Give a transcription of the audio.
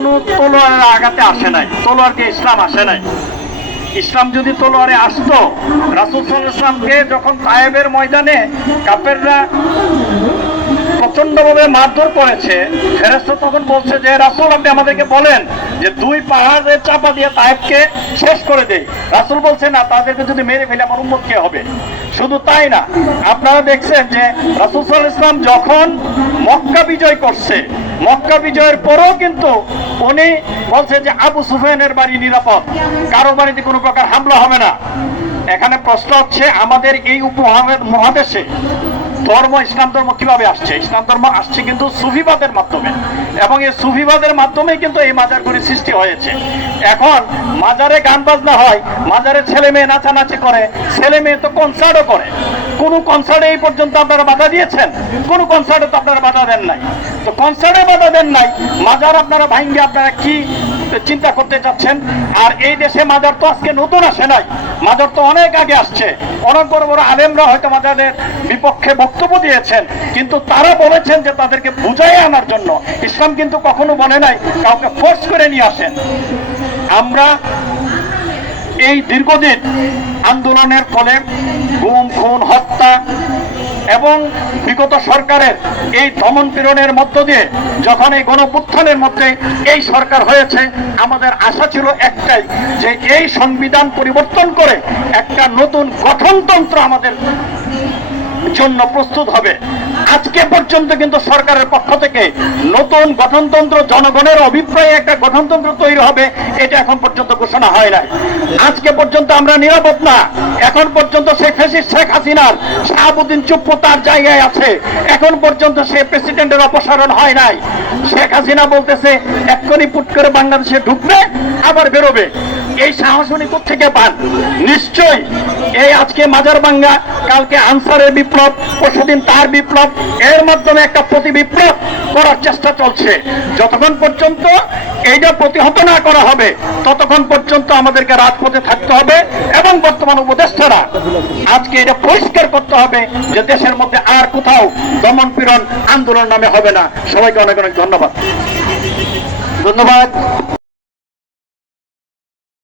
কোনো তলোয়ারের আঘাতে আসে নাই তলোয়ার দিয়ে ইসলাম আসে নাই। ইসলাম যদি তলোয়ারে আসতো, রাসুল ইসলামকে যখন তায়েবের ময়দানে কাপেররা প্রচন্ডভাবে মারধর করেছে। ফেরেস্তা তখন বলছে যে, রাসুল, আপনি আমাদেরকে বলেন যে, দুই পাহাড়ে চাপা দিয়ে তায়েবকে শেষ করে দেই। রাসুল বলছে, না, তাদেরকে যদি মেরে ফেলে, আমার উন্মত কে হবে? শুধু তাই না, আপনারা দেখছেন যে, রাসুল সাল্লাহ ইসলাম যখন মক্কা বিজয় করছে, মক্কা বিজয়ের পরেও কিন্তু উনি বলছে যে, আবু সুফিয়ানের বাড়ি নিরাপদ। কারও বাড়িতে কোনো প্রকার হামলা হবে না। এখানে প্রশ্ন হচ্ছে, আমাদের এই মহাদেশে ধর্ম, ইসলাম ধর্ম কীভাবে আসছে? ইসলাম ধর্ম আসছে কিন্তু সুফিবাদের মাধ্যমে। এবং এই সুফিবাদের মাধ্যমেই কিন্তু এই মাজারগুলি সৃষ্টি হয়েছে। এখন মাজারে গান বাজনা হয়, মাজারে ছেলে মেয়ে নাচানাচি করে, ছেলে মেয়ে তো কনসার্টও করে। কোন কনসার্টে এই পর্যন্ত আপনারা বাধা দিয়েছেন? কোন কনসার্টে তো আপনারা বাধা দেন নাই। তো কনসার্টে বাধা দেন নাই, মাজার আপনারা ভাঙ্গে, আপনারা কি চিন্তা করতে চাচ্ছেন, আর এই দেশে মাজার তো আজকে নতুন আসে নাই। মাজার তো অনেক আগে আসছে। অনেক বড় বড় আলেমরা হয়তো মাজারের বিপক্ষে বক্তব্য দিয়েছেন, কিন্তু তারা বলেছেন যে তাদেরকে বুঝাই আনার জন্য। ইসলাম কিন্তু কখনো বলে নাই, কাউকে ফোর্স করে নিয়ে আসেন। আমরা এই দীর্ঘদিন আন্দোলনের ফলে গুম, খুন, হত্যা এবং বিগত সরকারের এই দমন পীড়নের মধ্য দিয়ে যখন এই গণপুত্থানের মধ্যে এই সরকার হয়েছে, আমাদের আশা ছিল একটাই, যে এই সংবিধান পরিবর্তন করে একটা নতুন গঠনতন্ত্র আমাদের জন্য প্রস্তুত হবে। আজকে পর্যন্ত কিন্তু সরকারের পক্ষ থেকে নতুন গঠনতন্ত্র, জনগণের অভিপ্রায়ে একটা গঠনতন্ত্র তৈরি হবে, এটা এখন পর্যন্ত ঘোষণা হয় নাই। আজকে পর্যন্ত আমরা নিরাপদ না। এখন পর্যন্ত সেই ফেসিস শেখ হাসিনার শাহাবুদ্দিন চুপ্পু তার জায়গায় আছে। এখন পর্যন্ত সে প্রেসিডেন্টের অপসারণ হয় নাই। শেখ হাসিনা বলতেছে, এক্ষুনি পুট করে বাংলাদেশে ঢুকবে, আবার বেরোবে। এই সাহস উনি থেকে পান? নিশ্চয়ই এই আজকে মাজার বাঙ্গা, কালকে আনসারের বিপ্লব, পরশুদিন তার বিপ্লব, এর মাধ্যমে একটা প্রতি বিপ্লব করার চেষ্টা চলছে। যতক্ষণ পর্যন্ত এইটা প্রতিহত না করা হবে, ততক্ষণ পর্যন্ত আমাদেরকে রাজপথে থাকতে হবে এবং বর্তমান উপদেষ্টারা আজকে এটা পরিষ্কার করতে হবে যে দেশের মধ্যে আর কোথাও দমন পীড়ন আন্দোলন নামে হবে না। সবাইকে অনেক অনেক ধন্যবাদ। ধন্যবাদ।